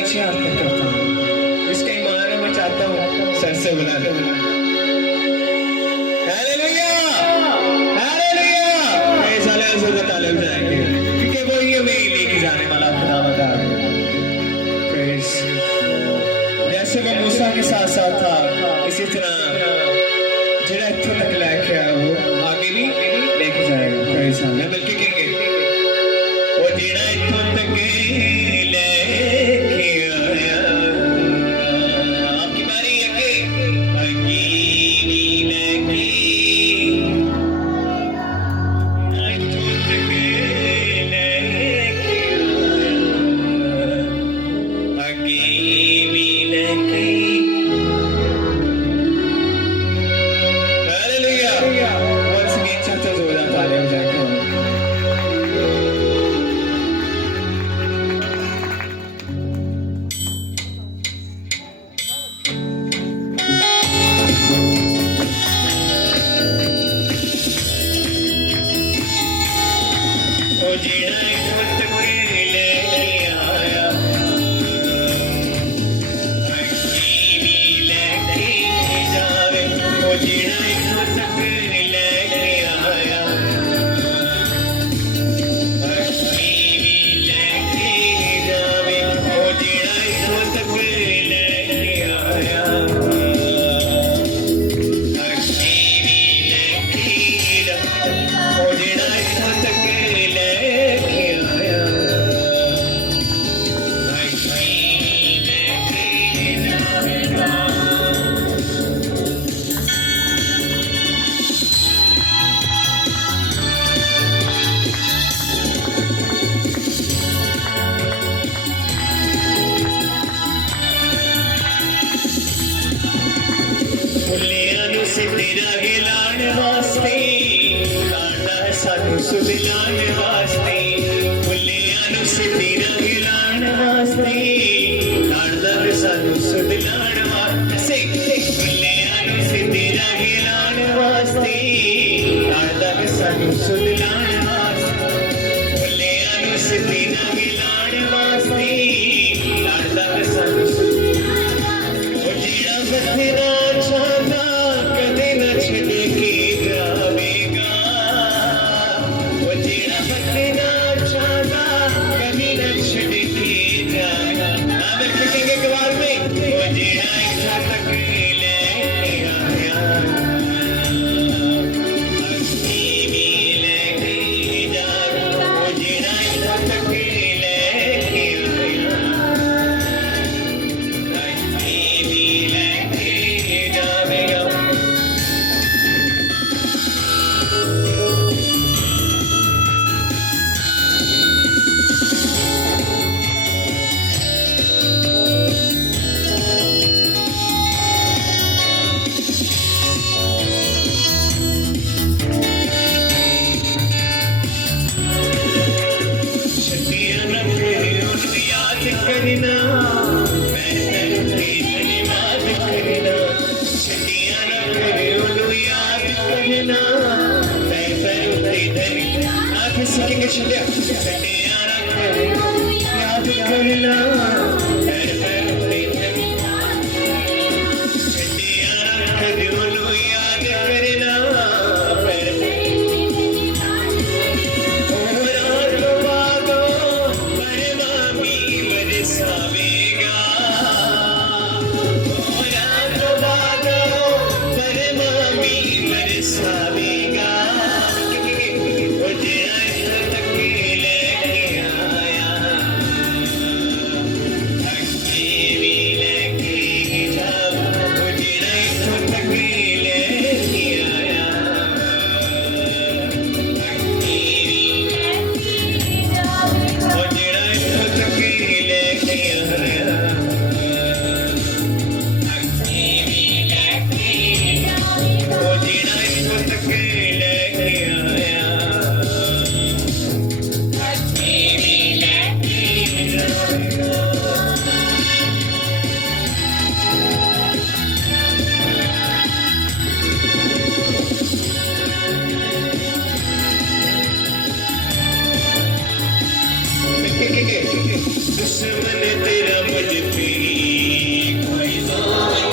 नीचे आकर करता हूँ, इसका ईमान है मैं चाहता हूँ सर से बुला लो। Hallelujah, hallelujah. ये साले हज़रत तालिब जाएंगे क्योंकि वो ये हमें लेके जाने वाला खुदावंद है। प्रेज़। जैसे वो मूसा के साथ साथ था, इसी तरह जेड़ा इत्थों तक लेके आया वो आगे भी लेके जाएगा। प्रेज़। हम मिलके कहेंगे वो जेड़ा इत्थों तक लेके आया, आपकी बारी आगे आगे भी लेके इत्थों तक लेके आया, आगे भी लेके। हालेलुया। Once again, chapter जोरदार तालियां बजाएं। ओ जेड़ा इत्थों तक लेके आया, आगे भी लेके जावे। ओ जेड़ा इत्थों तक लेके आया, आगे भी लेके जावे। ओ जेड़ा इत्थों तक लेके आया, आगे भी लेके जावे। ओ जेड़ा इत्थों तक लेके आया, आगे भी लेके जावे। मुल्लियां नूं सिद्धियां गिलाण वास्ते, लांडा सानू सुधिलाण वास्ते। मुल्लियां नूं सिद्धियां गिलाण वास्ते, लांडा सानू सुधिलाण वास्ते। मुल्लियां नूं सिद्धियां गिलाण वास्ते, लांडा सानू सुधिलाण वास्ते। मुल्लियां नूं सिद्धियां गिलाण वास्ते, लांडा सानू ओ जेड़ा बथेरा चाहता कदे न छड़ के जावेगा। ओ जेड़ा बथेरा चाहता कभी न छड़ के जाएगा। नाम रखेंगे कबार में। ओ जेड़ा इत्थों तक लेके आया, आगे भी लेके जावे। ओ जेड़ा इत्थों तक लेके आया, आगे भी लेके जावेगा। छटियां रखे उन्हें याद करना, मैं तेरी धन्यवाद करना। छटियां रखे उन्हें याद करना, मैं तेरी धन्यवाद। आंखें सीखेंगे छटियां। छटियां रखे याद करना, मैं तेरी धन्यवाद। छटियां रखे उन्हें याद करना, मैं दुश्मन